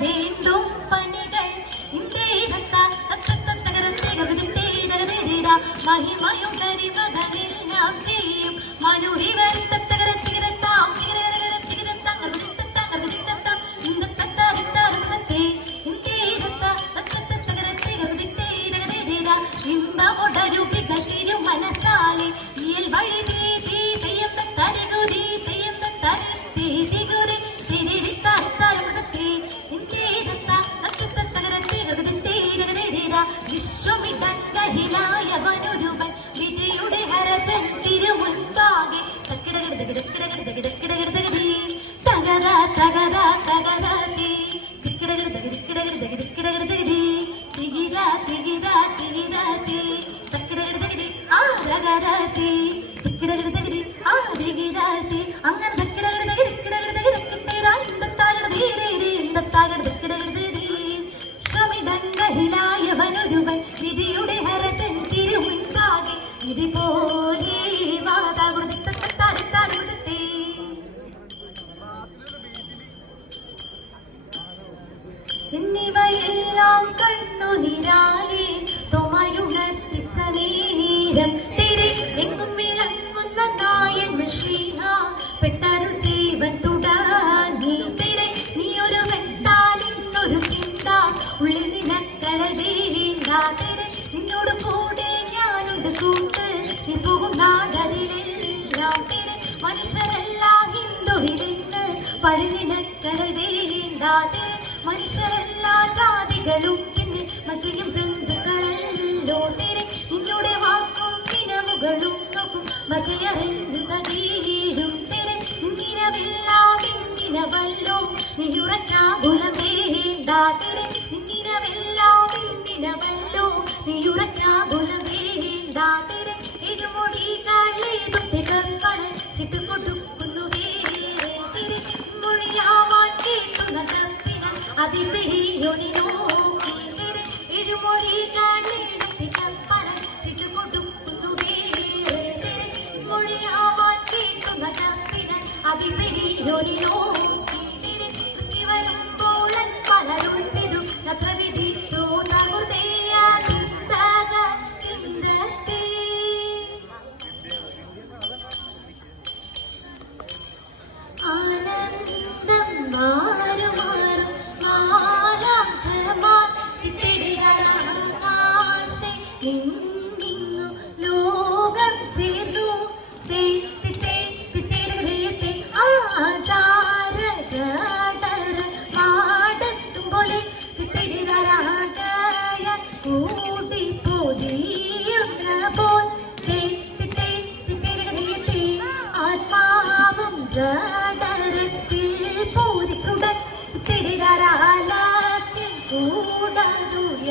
வேண்டும் பணிகள் மகிமையும் தரிமகனெல்லாம் செய்யும் மனுரிவர் தத்தகரத்திகரத்தாம் ഇമ്പമൊടരുപികത്തിരും മനസാലെ ഇയൽ വഴി തീ തെയ്യം തരികുതി തെയ്യം തരികുതി തിരിത്താറുതത്തെ വിശ്വമിടങ്കഹിലായവനൊരുവൻ വിധിയുടെ ഹരജൻ തിരുമുൻപാകെ തകര തകര തകര ശ്രമിടങ്കഹിലായവനൊരുവൻ വിധിയുടെ ഹരജൻ തിരുമുൻപാകെ വിധി പോലെ എന്നിവയെല്ലാം കണ്ണുനീരാലെ തൊമയുണർത്തിച്ച നേരം തിരി എങ്ങും വിളങ്ങുന്ന നായൻ മഷീഹ പെട്ടരുൾ ജീവൻ തുടങ്ങി തിരെ നീ ഒരു വെട്ടാലിന്നൊരു ചിന്ത ഉള്ളിൽ നിനക്കടൽ വേണ്ട തിരെ നിന്നോട് കൂടെ ഞാനുണ്ട് കൂട്ട് നീ പോകും നാടതിലെല്ലാം തിരെ മനുഷ്യരെല്ലാം ഹിന്ദുവിലിന്ന് പഴനിനക്കടൽ വേണ്ട തിരെ മനുഷ്യരെല്ലാ ജാതികളും പിന്നെ മജയും ജന്തുക്കളല്ലോ തിരെ നിന്നോടെ വാക്കും നിലവുകളും നോക്കും മഷയറിഞ്ഞു തകീടും തിരെ നിന്നിനവെല്ലാം നിന്നവല്ലോ നീയുറക്കാകുലം വേണ്ട തിരെ നിന്നിനവെല്ലാം നിന്നവല്ലോ നീയുറക്കാകുലം വേണ്ട തിരെ ഇരുമൊഴികളേതും തികപ്പനൻ ചിട്ടുകൊടുക്കുന്നു വേറെ തിരെ മൊഴിയാവാൻ കേട്ടുന്ന അതിപ്രിയോനി നോക്കി ഇരുമൊഴികളെടുത്തിക്കപ്പനൻ ചിട്ടുകൊടുക്കുന്നു വേറെ മൊഴിയാവാൻ കേട്ടുന്ന തപ്പിനൻ അതിപ്രിയോനി നോക്കി വരുമ്പോൾ പലരും ചെയ്തു പ്രവിധിച്ചു തകുതേയാതക ചിന്തത്തെ ആനന്ദം മാറും ലോകം ചേർന്നു ആചാര ജടർ പാടത്തും പോലെ കൂടി പൊതിയുന്ന പോൽ ആത്മാവും ജടരത്തിൽ പൂരിച്ചുടൻ തിരികരാലാസ്യം കൂടതുയ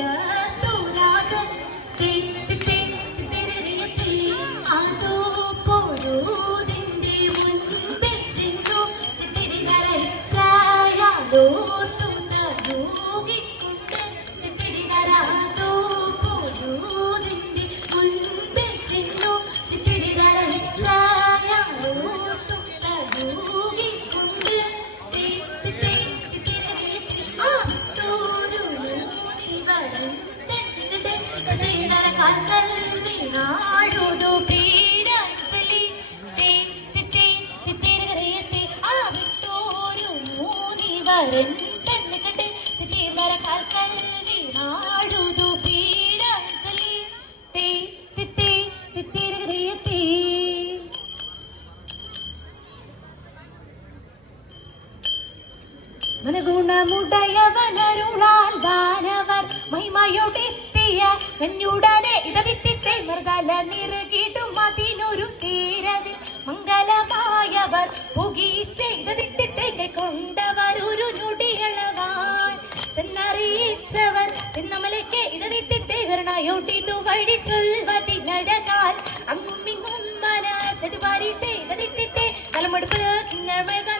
ഗുണമുടയവനരുളാൽ ദാനവർ മഹിമയൊടെത്തിയ കഞ്ഞുടനെ ഇതതിത്തിത്തെ മൃദല നിറുകിടും അതിനൊരു തീരതിൽ മംഗലമായവർ പുകീച്ചെയ്തതിത്തിത്തെ കൊണ്ടവർ ഒരു ഞൊടിയളവാൻ ചെന്നറിയിച്ചവർ ചെന്നമലയ്ക്ക് ഇതതിത്തിത്തെ കരുണയൊട്ടിതു വഴി ചൊൽവതിനടനാൽ അങ്ങുമിങ്ങും മനസ്സത് വാരി ചെയ്തതിത്തിത്തെ തലമെടുപ്പ്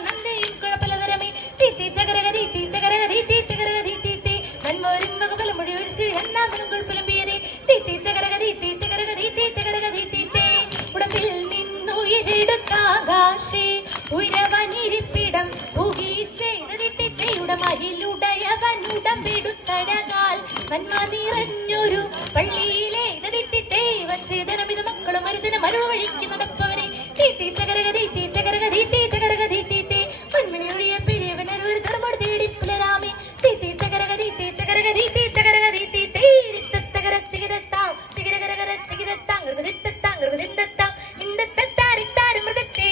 നന്ദയും കുഴപ്പലതരമേ ഉടമ്പിൽ നിന്നുയിരെടുത്താകാശേ ഉയരവനിരിപ്പിടം പുകീച്ചെയ്തതിട്ടിത്തെ ഉടമയിലുടയവ നന്മ നിറഞ്ഞൊരു പള്ളിയിലെ ഇതിട്ടിട്ടേ വച്ചേതനം ഇത് മക്കളും മരുതിന് മരുള വഴിക്ക് നടപ്പവരെ തീത്തി തകരക തീത്തി തകരക തീത്തി തകരക തീത്തി പൊന്മണിയൊഴിയ പിരിവനൊരു തറമോട് തേടി പുലരാമി തീത്തി തകരക തീത്തി തകരക തീത്തി തകരക തീത്തി തകര തികരത്താം തികരകരകര തികരത്താം ഗൃഗതിത്തത്താം ഗൃഗതിന്തത്താം ഇന്തത്താരിത്താരി മൃദത്തേ.